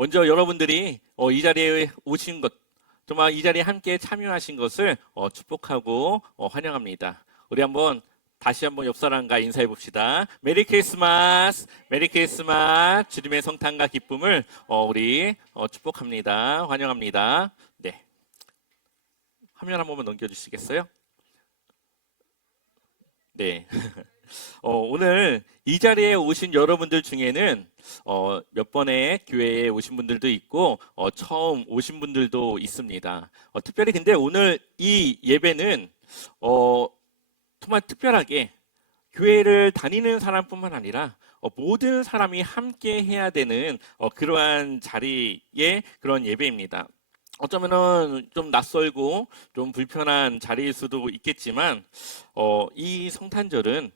먼저 여러분들이 이 자리에 오신 것, 정말 이 자리에 함께 참여하신 것을 축복하고 환영합니다. 우리 다시 한번 옆 사람과 인사해 봅시다. 메리 크리스마스, 메리 크리스마스. 주님의 성탄과 기쁨을 우리 축복합니다. 환영합니다. 네, 화면 한 번만 넘겨주시겠어요? 네. 오늘 이 자리에 오신 여러분들 중에는 몇 번의 교회에 오신 분들도 있고 처음 오신 분들도 있습니다. 특별히 근데 오늘 이 예배는 정말 특별하게 교회를 다니는 사람뿐만 아니라 모든 사람이 함께 해야 되는 그러한 자리의 그런 예배입니다. 어쩌면은 좀 낯설고 좀 불편한 자리일 수도 있겠지만 이 성탄절은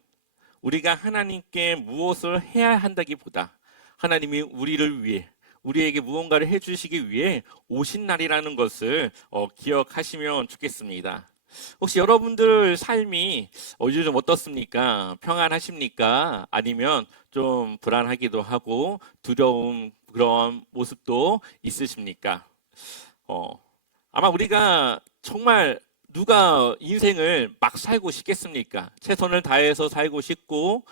우리가 하나님께 무엇을 해야 한다기보다 하나님이 우리를 위해 우리에게 무언가를 해주시기 위해 오신 날이라는 것을 기억하시면 좋겠습니다. 혹시 여러분들 삶이 요즘 어떻습니까? 평안하십니까? 아니면 좀 불안하기도 하고 두려운 그런 모습도 있으십니까? 아마 우리가 정말 누가 인생을 막 살고 싶겠습니까? 최선을 다해서 살고 싶고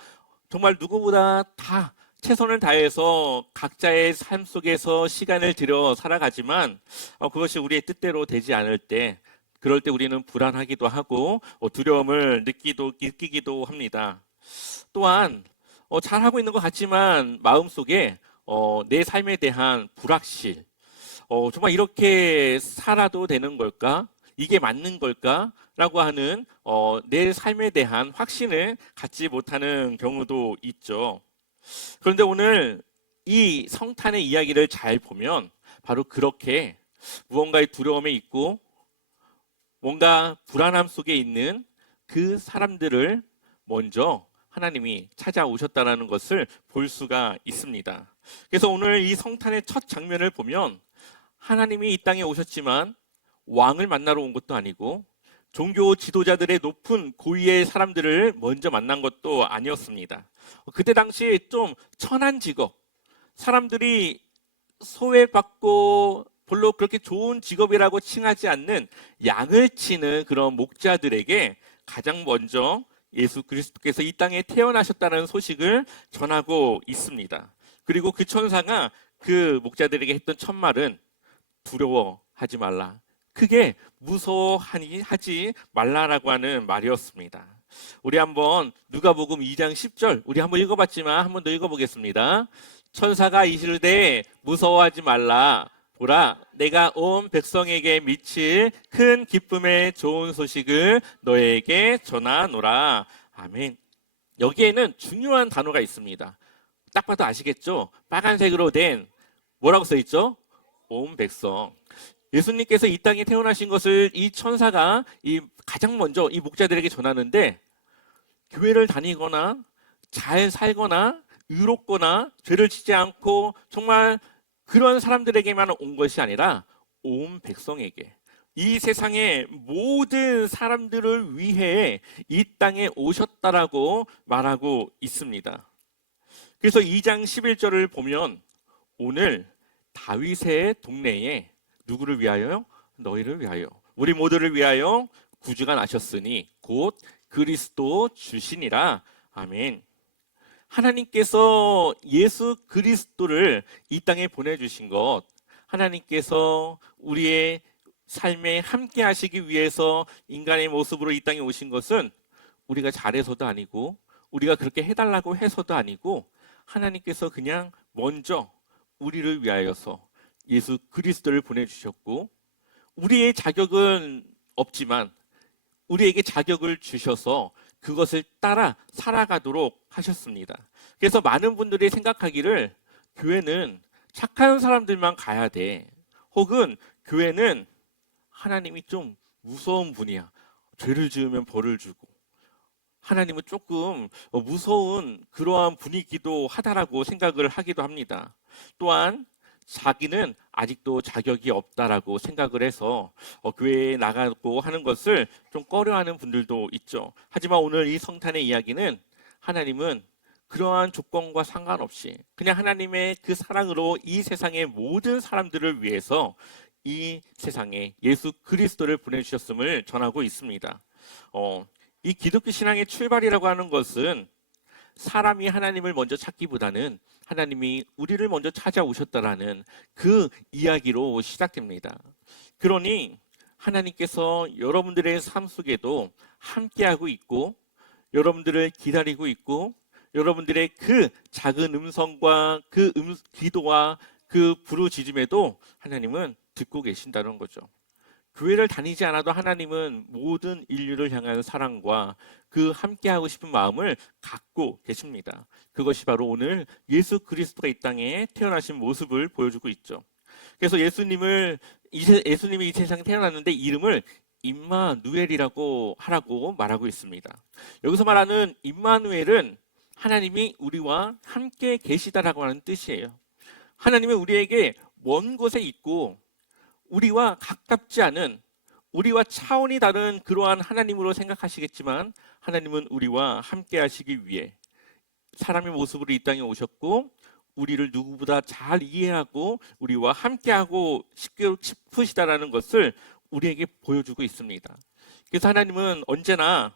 정말 누구보다 다 최선을 다해서 각자의 삶 속에서 시간을 들여 살아가지만 그것이 우리의 뜻대로 되지 않을 때 그럴 때 우리는 불안하기도 하고 두려움을 느끼기도 합니다. 또한 잘하고 있는 것 같지만 마음속에 내 삶에 대한 불확실, 정말 이렇게 살아도 되는 걸까? 이게 맞는 걸까? 라고 하는 내 삶에 대한 확신을 갖지 못하는 경우도 있죠. 그런데 오늘 이 성탄의 이야기를 잘 보면 바로 그렇게 무언가의 두려움에 있고 뭔가 불안함 속에 있는 그 사람들을 먼저 하나님이 찾아오셨다는 것을 볼 수가 있습니다. 그래서 오늘 이 성탄의 첫 장면을 보면 하나님이 이 땅에 오셨지만 왕을 만나러 온 것도 아니고 종교 지도자들의 높은 고위의 사람들을 먼저 만난 것도 아니었습니다. 그때 당시 좀 천한 직업, 사람들이 소외받고 별로 그렇게 좋은 직업이라고 칭하지 않는 양을 치는 그런 목자들에게 가장 먼저 예수 그리스도께서 이 땅에 태어나셨다는 소식을 전하고 있습니다. 그리고 그 천사가 그 목자들에게 했던 첫 말은 두려워하지 말라, 크게 무서워하지 말라라고 하는 말이었습니다. 우리 한번 누가복음 2장 10절 우리 한번 읽어봤지만 한번 더 읽어보겠습니다. 천사가 이르되 무서워하지 말라, 보라 내가 온 백성에게 미칠 큰 기쁨의 좋은 소식을 너에게 전하노라. 아멘. 여기에는 중요한 단어가 있습니다. 딱 봐도 아시겠죠? 빨간색으로 된 뭐라고 써있죠? 온 백성. 예수님께서 이 땅에 태어나신 것을 이 천사가 가장 먼저 이 목자들에게 전하는데, 교회를 다니거나 잘 살거나 의롭거나 죄를 지지 않고 정말 그런 사람들에게만 온 것이 아니라 온 백성에게, 이 세상의 모든 사람들을 위해 이 땅에 오셨다라고 말하고 있습니다. 그래서 2장 11절을 보면 오늘 다윗의 동네에 누구를 위하여요? 너희를 위하여, 우리 모두를 위하여 구주가 나셨으니 곧 그리스도 주시니라. 아멘. 하나님께서 예수 그리스도를 이 땅에 보내주신 것, 하나님께서 우리의 삶에 함께 하시기 위해서 인간의 모습으로 이 땅에 오신 것은 우리가 잘해서도 아니고 우리가 그렇게 해달라고 해서도 아니고 하나님께서 그냥 먼저 우리를 위하여서 예수 그리스도를 보내주셨고, 우리의 자격은 없지만 우리에게 자격을 주셔서 그것을 따라 살아가도록 하셨습니다. 그래서 많은 분들이 생각하기를 교회는 착한 사람들만 가야 돼, 혹은 교회는 하나님이 좀 무서운 분이야, 죄를 지으면 벌을 주고 하나님은 조금 무서운 그러한 분이기도 하다라고 생각을 하기도 합니다. 또한 자기는 아직도 자격이 없다라고 생각을 해서 교회에 나가고 하는 것을 좀 꺼려하는 분들도 있죠. 하지만 오늘 이 성탄의 이야기는 하나님은 그러한 조건과 상관없이 그냥 하나님의 그 사랑으로 이 세상의 모든 사람들을 위해서 이 세상에 예수 그리스도를 보내주셨음을 전하고 있습니다. 이 기독교 신앙의 출발이라고 하는 것은 사람이 하나님을 먼저 찾기보다는 하나님이 우리를 먼저 찾아오셨다라는 그 이야기로 시작됩니다. 그러니 하나님께서 여러분들의 삶 속에도 함께하고 있고 여러분들을 기다리고 있고 여러분들의 그 작은 음성과 그 기도와 그 부르짖음에도 하나님은 듣고 계신다는 거죠. 교회를 다니지 않아도 하나님은 모든 인류를 향한 사랑과 그 함께하고 싶은 마음을 갖고 계십니다. 그것이 바로 오늘 예수 그리스도가 이 땅에 태어나신 모습을 보여주고 있죠. 그래서 예수님이 이 세상에 태어났는데 이름을 임마누엘이라고 하라고 말하고 있습니다. 여기서 말하는 임마누엘은 하나님이 우리와 함께 계시다라고 하는 뜻이에요. 하나님은 우리에게 먼 곳에 있고 우리와 가깝지 않은, 우리와 차원이 다른 그러한 하나님으로 생각하시겠지만 하나님은 우리와 함께 하시기 위해 사람의 모습으로 이 땅에 오셨고 우리를 누구보다 잘 이해하고 우리와 함께하고 싶으시다라는 것을 우리에게 보여주고 있습니다. 그래서 하나님은 언제나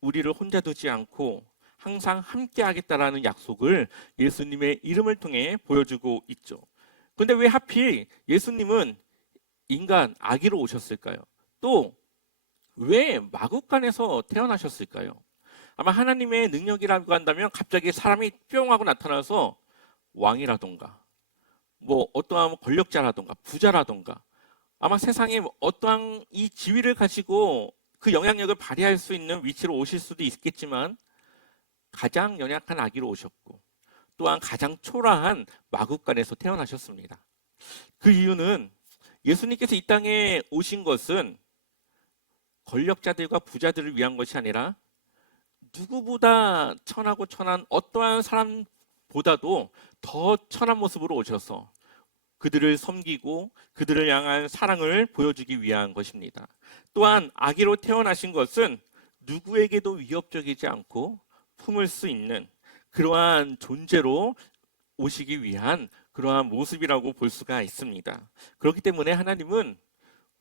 우리를 혼자 두지 않고 항상 함께하겠다라는 약속을 예수님의 이름을 통해 보여주고 있죠. 그런데 왜 하필 예수님은 인간 아기로 오셨을까요? 또 왜 마구간에서 태어나셨을까요? 아마 하나님의 능력이라고 한다면 갑자기 사람이 뿅 하고 나타나서 왕이라던가 뭐 어떠한 권력자라던가 부자라던가 아마 세상에 어떠한 이 지위를 가지고 그 영향력을 발휘할 수 있는 위치로 오실 수도 있겠지만 가장 연약한 아기로 오셨고 또한 가장 초라한 마구간에서 태어나셨습니다. 그 이유는 예수님께서 이 땅에 오신 것은 권력자들과 부자들을 위한 것이 아니라 누구보다 천하고 천한 어떠한 사람보다도 더 천한 모습으로 오셔서 그들을 섬기고 그들을 향한 사랑을 보여주기 위한 것입니다. 또한 아기로 태어나신 것은 누구에게도 위협적이지 않고 품을 수 있는 그러한 존재로 오시기 위한 그러한 모습이라고 볼 수가 있습니다. 그렇기 때문에 하나님은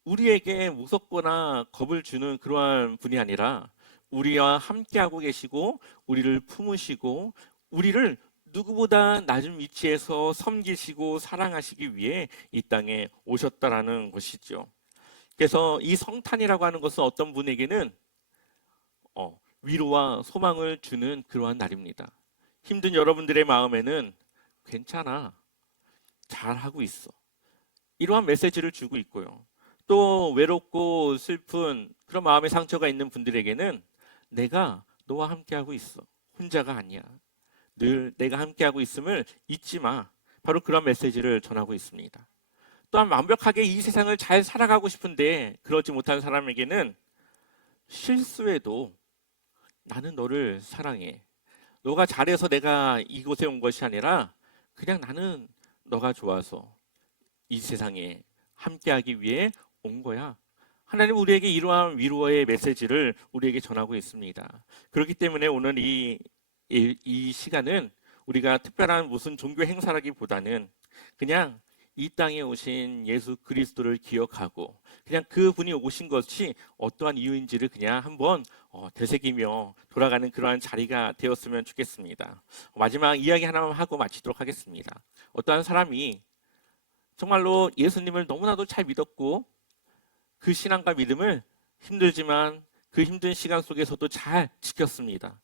우리에게 무섭거나 겁을 주는 그러한 분이 아니라 우리와 함께하고 계시고 우리를 품으시고 우리를 누구보다 낮은 위치에서 섬기시고 사랑하시기 위해 이 땅에 오셨다라는 것이죠. 그래서 이 성탄이라고 하는 것은 어떤 분에게는 위로와 소망을 주는 그러한 날입니다. 힘든 여러분들의 마음에는 괜찮아, 잘하고 있어, 이러한 메시지를 주고 있고요. 또 외롭고 슬픈 그런 마음의 상처가 있는 분들에게는 내가 너와 함께하고 있어, 혼자가 아니야, 늘 내가 함께하고 있음을 잊지 마, 바로 그런 메시지를 전하고 있습니다. 또한 완벽하게 이 세상을 잘 살아가고 싶은데 그러지 못한 사람에게는 실수해도 나는 너를 사랑해, 너가 잘해서 내가 이곳에 온 것이 아니라 그냥 나는 너가 좋아서 이 세상에 함께하기 위해 온 거야. 하나님 우리에게 이러한 위로의 메시지를 우리에게 전하고 있습니다. 그렇기 때문에 오늘 이 시간은 우리가 특별한 무슨 종교 행사라기보다는 그냥 이 땅에 오신 예수 그리스도를 기억하고 그냥 그분이 오신 것이 어떠한 이유인지를 그냥 한번 되새기며 돌아가는 그러한 자리가 되었으면 좋겠습니다. 마지막 이야기 하나만 하고 마치도록 하겠습니다. 어떠한 사람이 정말로 예수님을 너무나도 잘 믿었고 그 신앙과 믿음을 힘들지만 그 힘든 시간 속에서도 잘 지켰습니다.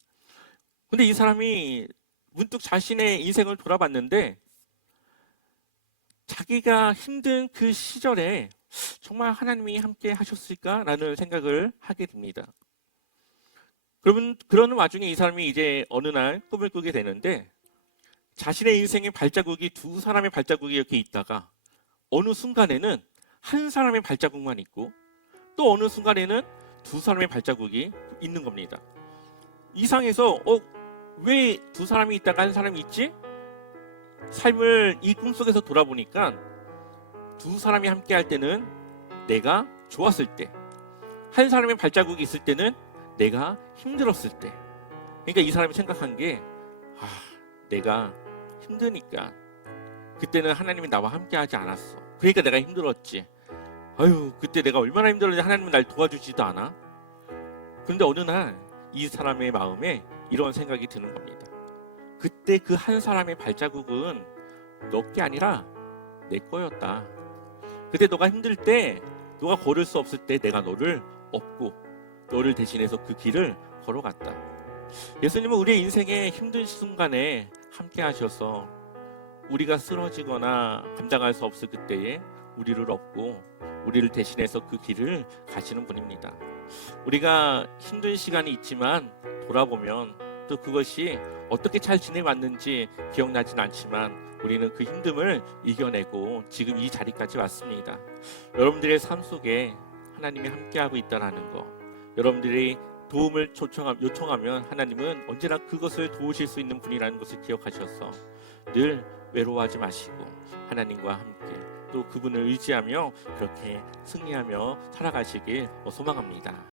근데 이 사람이 문득 자신의 인생을 돌아봤는데 자기가 힘든 그 시절에 정말 하나님이 함께 하셨을까라는 생각을 하게 됩니다. 그러면 그러는 와중에 이 사람이 이제 어느 날 꿈을 꾸게 되는데 자신의 인생의 발자국이 두 사람의 발자국이 이렇게 있다가 어느 순간에는 한 사람의 발자국만 있고 또 어느 순간에는 두 사람의 발자국이 있는 겁니다. 이상해서 왜 두 사람이 있다가 한 사람이 있지? 삶을 이 꿈속에서 돌아보니까 두 사람이 함께 할 때는 내가 좋았을 때, 한 사람의 발자국이 있을 때는 내가 힘들었을 때. 그러니까 이 사람이 생각한 게 내가 힘드니까. 그때는 하나님이 나와 함께 하지 않았어. 그러니까 내가 힘들었지. 아유, 그때 내가 얼마나 힘들었는지 하나님은 날 도와주지도 않아. 그런데 어느 날 이 사람의 마음에 이런 생각이 드는 겁니다. 그때 그 한 사람의 발자국은 너 게 아니라 내 거였다. 그때 너가 힘들 때, 너가 걸을 수 없을 때 내가 너를 업고 너를 대신해서 그 길을 걸어갔다. 예수님은 우리의 인생의 힘든 순간에 함께 하셔서 우리가 쓰러지거나 감당할 수 없을 그때에 우리를 업고 우리를 대신해서 그 길을 가시는 분입니다. 우리가 힘든 시간이 있지만 돌아보면 또 그것이 어떻게 잘 지내왔는지 기억나진 않지만 우리는 그 힘듦을 이겨내고 지금 이 자리까지 왔습니다. 여러분들의 삶 속에 하나님이 함께하고 있다는 거, 여러분들이 도움을 요청하면 하나님은 언제나 그것을 도우실 수 있는 분이라는 것을 기억하셔서 늘 외로워하지 마시고 하나님과 함께 또 그분을 의지하며 그렇게 승리하며 살아가시길 소망합니다.